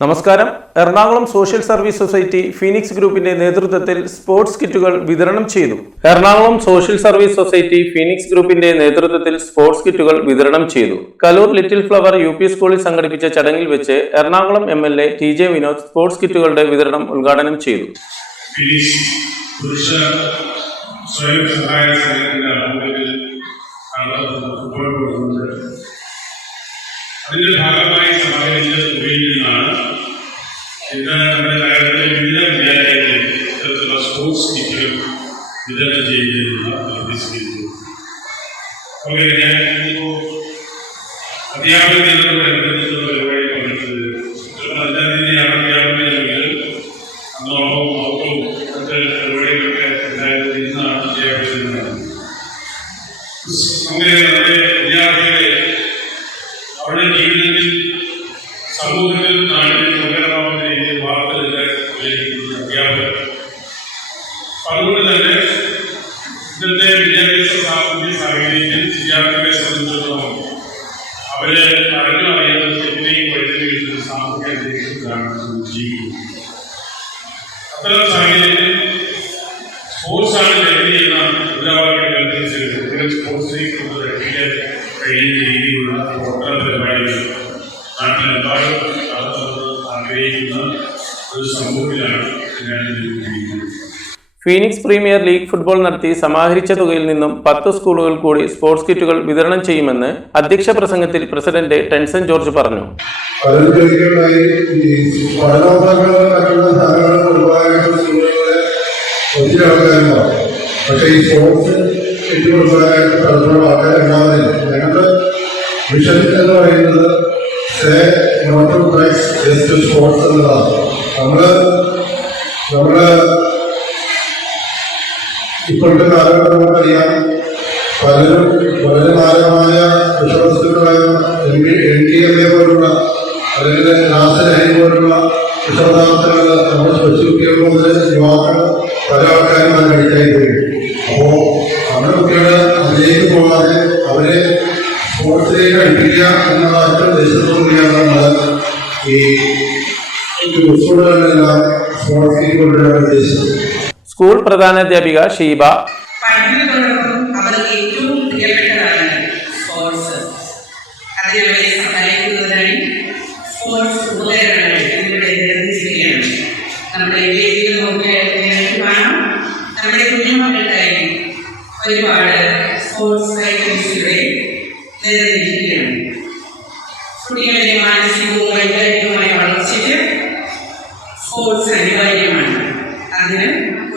നമസ്കാരം. Ernakulam social service society Phoenix ഗ്രൂപ്പിന്റെ നേതൃത്വത്തിൽ സ്പോർട്സ് കിറ്റുകൾ വിതരണം ചെയ്തു. Ernakulam social service society Phoenix ഗ്രൂപ്പിന്റെ നേതൃത്വത്തിൽ സ്പോർട്സ് കിറ്റുകൾ വിതരണം ചെയ്തു. കലൂർ ലിറ്റിൽ ഫ്ലവർ യു സ്കൂളിൽ സംഘടിപ്പിച്ച ചടങ്ങിൽ വെച്ച് Ernakulam M L A T J Vinod sports കിറ്റുകളുടെ വിതരണം ഉദ്ഘാടനം ചെയ്തു. സ്വയം അതിന്റെ സ്പോർട്സ് കിറ്റുകൾ വിതരണം ചെയ്യുന്നതിനുള്ള നിർദ്ദേശിച്ചിരിക്കുന്നത് അതുപോലെ ഞാൻ പരിപാടി ചിലപ്പോൾ അഞ്ചാം തീയതിയാണ് അധ്യാപക ദിനമെങ്കിൽ അന്നോളവും ഔട്ടവും മറ്റ് പരിപാടികളൊക്കെ ഉണ്ടായത് ഇന്നാണ് അങ്ങനെ അവരുടെ ജീവിതത്തിൽ സമൂഹത്തിൽ നാട്ടിൽ അതുകൊണ്ട് തന്നെ ഇന്നത്തെ വിദ്യാഭ്യാസ സാമൂഹ്യ സാഹചര്യത്തിൽ അവരെ അറിഞ്ഞു അറിയാതെ തെറ്റിനെയും വഴിതെളിക്കുന്ന സാമൂഹ്യ അന്തരീക്ഷത്തിലാണ് നമ്മൾ ജീവിക്കുന്നത് അത്തരം സാഹചര്യത്തിൽ സ്പോർട്സാണ് ലഹരി എന്ന മുദ്രാവാക്യം കുട്ടികൾ സ്പോർട്സിലേക്ക് കൊണ്ട് രക്ഷിക്കാൻ കഴിയുന്ന രീതിയിലുള്ള പ്രവർത്തന പരിപാടികൾ നാട്ടിലെമ്പാടും ആഗ്രഹിക്കുന്ന ഒരു സമൂഹത്തിലാണ് ഞാൻ ജീവിക്കുന്നത്. ഫീനിക്സ് പ്രീമിയർ ലീഗ് ഫുട്ബോൾ നടത്തി സമാഹരിച്ച തുകയിൽ നിന്നും പത്ത് സ്കൂളുകൾ കൂടി സ്പോർട്സ് കിറ്റുകൾ വിതരണം ചെയ്യുമെന്ന് അധ്യക്ഷ പ്രസംഗത്തിൽ പ്രസിഡന്റ് ടെൻസൻ ജോർജ് പറഞ്ഞു. പക്ഷേ ഈ സ്പോർട്സ് മിഷൻ എന്ന് പറയുന്നത് സേ സ്പോർട്സ് നമ്മൾ നമ്മുടെ ഇപ്പോഴത്തെ കാലഘട്ടം നമുക്കറിയാം. പലരും വളരെ മാരകമായ വിഷവസ്തുക്കളായ എൻ ഡി എം എ പോലുള്ള അല്ലെങ്കിൽ രാസലഹരി പോലുള്ള വിഷപദാർത്ഥങ്ങൾ നമ്മുടെ സ്പെസിഫിക്കുകൾ മുതൽ യുവാക്കൾ പല ആൾക്കാരും അത് കഴിക്കായി വരും അപ്പോൾ നമ്മുടെ കുട്ടികൾ അതിലേക്ക് പോകാതെ അവരെ സ്പോർട്സിലേക്ക് അടിപ്പിക്കുക എന്നുള്ള ഒറ്റ ഉദ്ദേശത്തോടുകൂടിയാണ് ഈ സ്കൂളുകളിലെല്ലാം സ്പോർട്സ് കിറ്റ് കൊണ്ടുവരാൻ സ്കൂൾ പ്രധാനാധ്യാപിക ഷീബ പഠനത്തോടൊപ്പം അവർക്ക് ഏറ്റവും പ്രിയപ്പെട്ടതാണ് സ്പോർട്സ് അതിനവരെ സഹായിക്കുന്നതിനായി സ്പോർട്സ് ഉപകരണങ്ങൾ ഇവിടെ നിർദ്ദേശിക്കുകയാണ് നമ്മുടെ വേദിയിൽ നമുക്ക് നിങ്ങൾക്ക് കാണാം നമ്മുടെ കുഞ്ഞുമക്കൾക്കായി ഒരുപാട് സ്പോർട്സ് ഐറ്റംസ് ഇവിടെ നിർദ്ദേശിക്കുകയാണ് കുട്ടികളുടെ മാനസികവും വൈകാരികവുമായ വളർച്ചയ്ക്ക് സ്പോർട്സ് അനിവാര്യമാണ് അതിന്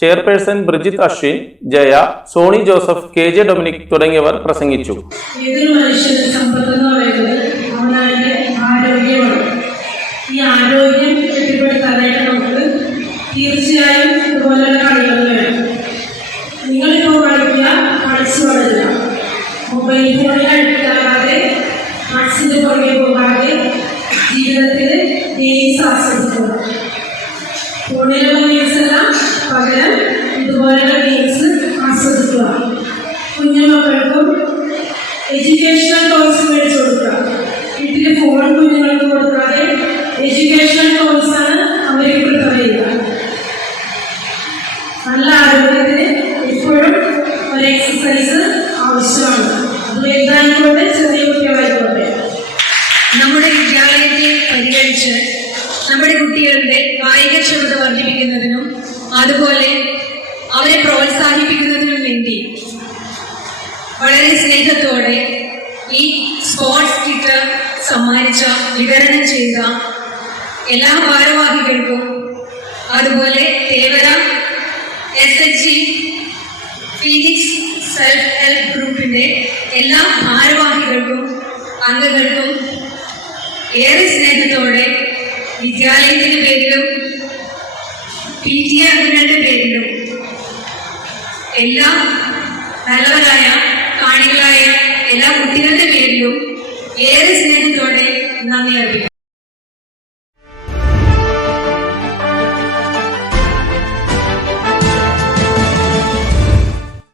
chairperson Brijith Ashwin Jaya Sony Joseph K J Dominic തുടങ്ങിയവർ പ്രസംഗിച്ചു. ഈ തീർച്ചയായും മൊബൈൽ പോകാതെ ജീവിതത്തിൽ ഫോണിലുള്ള എഡ്യൂക്കേഷണൽ ടോയ്സ് മേടിച്ചു കൊടുക്കുക. വീട്ടിൽ ഫോൺ കുഞ്ഞുങ്ങൾക്ക് കൊടുക്കാതെ അവർക്ക് പ്രിഫർ നല്ല ആരോഗ്യത്തിന് എപ്പോഴും ഒരു എക്സസൈസ് ആവശ്യമാണ്. അത് വലുതായിക്കോട്ടെ ചെറിയ കുട്ടികളായിക്കോട്ടെ. നമ്മുടെ വിദ്യാലയത്തെ പരിഗണിച്ച് നമ്മുടെ കുട്ടികളുടെ കായികക്ഷമത വർദ്ധിപ്പിക്കുന്നതിനും അതുപോലെ അവരെ പ്രോത്സാഹിപ്പിക്കുന്നതിനും വേണ്ടി വളരെ സ്നേഹത്തോടെ ഈ സ്പോർട്സ് കിറ്റ് സമ്മാനിച്ച വിതരണം ചെയ്ത എല്ലാ ഭാരവാഹികൾക്കും അതുപോലെ Thevara S H G Phoenix self help ഗ്രൂപ്പിന്റെ എല്ലാ ഭാരവാഹികൾക്കും അംഗങ്ങൾക്കും ഏറെ സ്നേഹത്തോടെ വിദ്യാലയത്തിന്റെ പേരിലും പി ടി അംഗങ്ങളുടെ പേരിലും എല്ലാ നല്ലവരായ കാണികളായ എല്ലാ കുട്ടികളുടെ പേരിലും ഏറെ സ്നേഹത്തോടെ നന്ദി അർപ്പിക്കുന്നു.